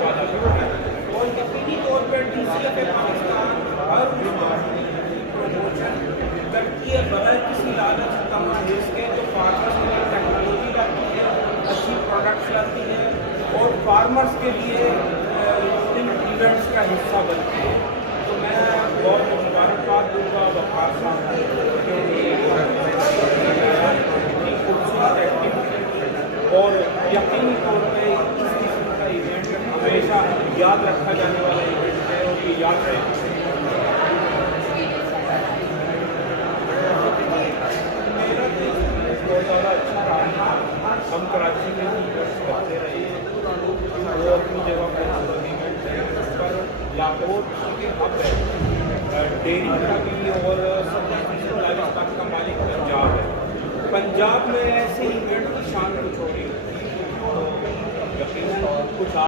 वादा करता है। और यकीनी तौर पर DCFA पाकिस्तान हर प्रमोशन करती है बगैर किसी लालच तमाम के, तो फार्मर्स के लिए टेक्नोलॉजी लाती है, अच्छी प्रोडक्ट्स लाती है और फार्मर्स के लिए इन इवेंट्स का हिस्सा बनती है। तो मैं बहुत मुबारकबाद दूँगा वक़ार साहब इतनी खूबसूरत एक्टिविटी, और यकीनी तौर पर इस किस्म का इवेंट हमेशा याद रखा जाने वाला इवेंट है और ये याद रहेगा। मेरा तो बहुत ज़्यादा अच्छा रहा। हम कराची में इवेंट्स करते रहे, वो अपनी जगह पर इवेंट है, पर लाहौर के हब है डेयरी का भी, और 70% राजस्थान का मालिक पंजाब है। पंजाब में ऐसे इवेंट की शान कुछ हो रही होती है, तो यकीनन कुछ